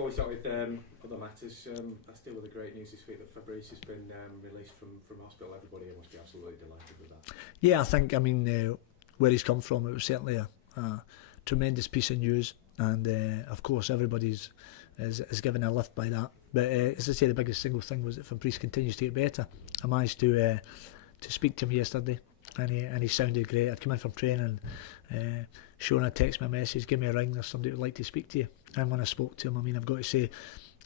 before we start with other matters, let's deal with the great news this week that Fabrice has been released from hospital. Everybody must be absolutely delighted with that. Yeah, I think, where he's come from, it was certainly a tremendous piece of news, and of course everybody's is given a lift by that. But as I say, the biggest single thing was that Fabrice continues to get better. I managed to speak to him yesterday, and he sounded great. I'd come in from training, Sean had texted me a message, give me a ring, there's somebody who would like to speak to you. And when I spoke to him, I've got to say,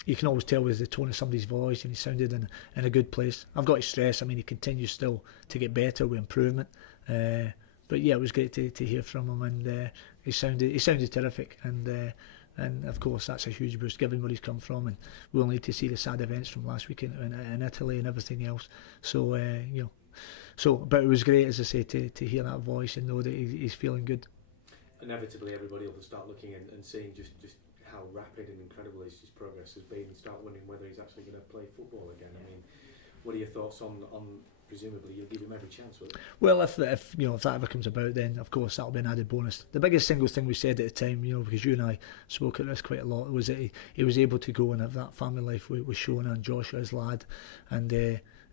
you can always tell with the tone of somebody's voice, and he sounded in a good place. I've got to stress, he continues still to get better with improvement. But yeah, it was great to hear from him, and he sounded terrific, and of course that's a huge boost given where he's come from, and we'll need to see the sad events from last week in Italy and everything else. So but it was great, as I say, to hear that voice and know that he's feeling good. Inevitably everybody will start looking and seeing just how rapid and incredible his progress has been, and start wondering whether he's actually going to play football again. What are your thoughts on presumably you'll give him every chance, will you? Well, if that ever comes about, then of course that'll be an added bonus. The biggest single thing we said at the time, because you and I spoke at this quite a lot, was that he was able to go and have that family life with Shona and Joshua, his lad, and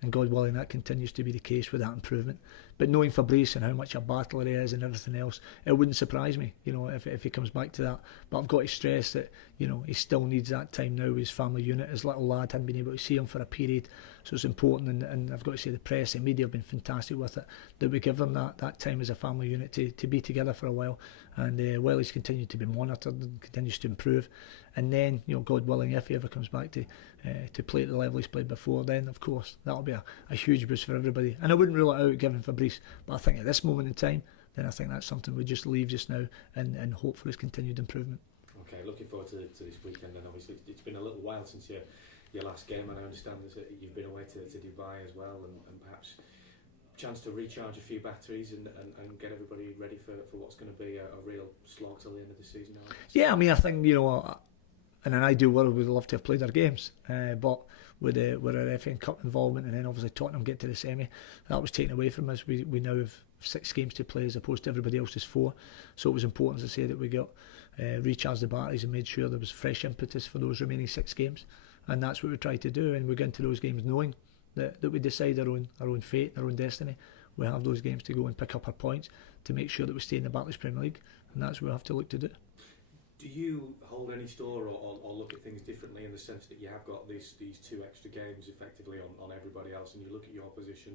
God willing that continues to be the case with that improvement. But knowing Fabrice and how much a battler he is and everything else, it wouldn't surprise me, if he comes back to that. But I've got to stress that, he still needs that time now with his family unit. His little lad hadn't been able to see him for a period, so it's important, and I've got to say the press and media have been fantastic with it, that we give them that time as a family unit to be together for a while. And while he's continued to be monitored and continues to improve, and then, God willing, if he ever comes back to play at the level he's played before, then of course that'll be a huge boost for everybody. And I wouldn't rule it out given Fabrice, but I think at this moment in time, then I think that's something we just leave just now and hope for his continued improvement. Okay, looking forward to this weekend, and obviously it's been a little while since your last game, and I understand that you've been away to Dubai as well, and perhaps chance to recharge a few batteries and get everybody ready for what's going to be a real slog till the end of the season. Yeah, I think, in an ideal world we'd love to have played our games, but with our FA Cup involvement, and then obviously Tottenham get to the semi, that was taken away from us. We now have 6 games to play as opposed to everybody else's 4, so it was important to say that we got recharged the batteries and made sure there was fresh impetus for those remaining 6 games, and that's what we tried to do. And we go into those games knowing that we decide our own fate, our own destiny. We have those games to go and pick up our points to make sure that we stay in the Barclays Premier League, and that's what we have to look to do. Do you hold any store or look at things differently in the sense that you have got these 2 extra games effectively on everybody else, and you look at your opposition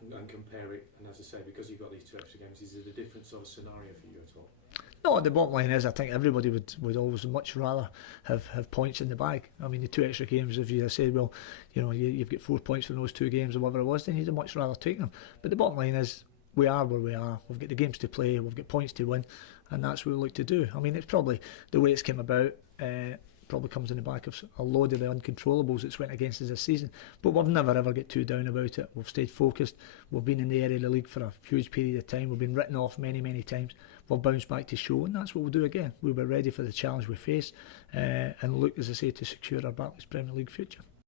and compare it, and as I say, because you've got these 2 extra games, is it a different sort of scenario for you at all? No, the bottom line is I think everybody would always much rather have points in the bag. The 2 extra games, if you said, well, you've got 4 points from those 2 games or whatever it was, then you'd much rather take them. But the bottom line is we are where we are. We've got the games to play, we've got points to win, and that's what we look to do. It's probably the way it's came about. Probably comes in the back of a load of the uncontrollables that's went against us this season, but we've never ever get too down about it. We've stayed focused. We've been in the area of the league for a huge period of time. We've been written off many times. We'll bounce back to show, and that's what we'll do again. We'll be ready for the challenge we face, and look, as I say, to secure our Barclays Premier League future.